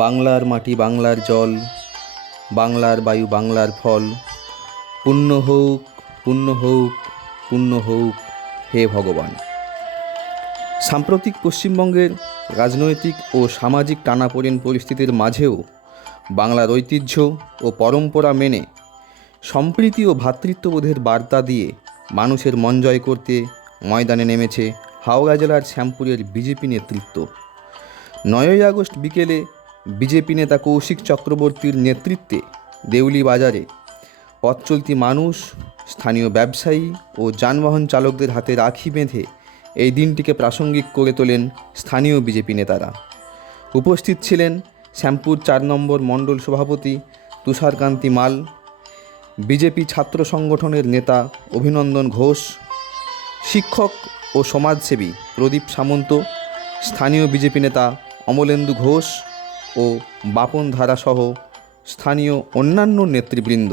বাংলার মাটি বাংলার জল, বাংলার বায়ু বাংলার ফল। পুণ্য হোক, পুণ্য হোক, পুণ্য হোক হে ভগবান। সাম্প্রতিক পশ্চিমবঙ্গের রাজনৈতিক ও সামাজিক টানাপোড়েন পরিস্থিতির মাঝেও বাংলার ঐতিহ্য ও পরম্পরা মেনে সম্প্রীতি ও ভ্রাতৃত্ববোধের বার্তা দিয়ে মানুষের মন জয় করতে ময়দানে নেমেছে হাওড়া জেলার শ্যামপুরের বিজেপি নেতৃত্ব। 9ই আগস্ট বিকেলে বিজেপি নেতা কৌশিক চক্রবর্তীর নেতৃত্বে দেউলি বাজারে পথ চলতি মানুষ, স্থানীয় ব্যবসায়ী ও যানবাহন চালকদের হাতে রাখি বেঁধে এই দিনটিকে প্রাসঙ্গিক করে তোলেন স্থানীয় বিজেপি নেতারা। উপস্থিত ছিলেন শ্যামপুর 4 নম্বর মণ্ডল সভাপতি তুষারকান্তি মাল, বিজেপি ছাত্র সংগঠনের নেতা অভিনন্দন ঘোষ, শিক্ষক ও সমাজসেবী প্রদীপ সামন্ত, স্থানীয় বিজেপি নেতা অমলেন্দু ঘোষ ও বাপন ধারা সহ স্থানীয় অন্যান্য নেতৃবৃন্দ।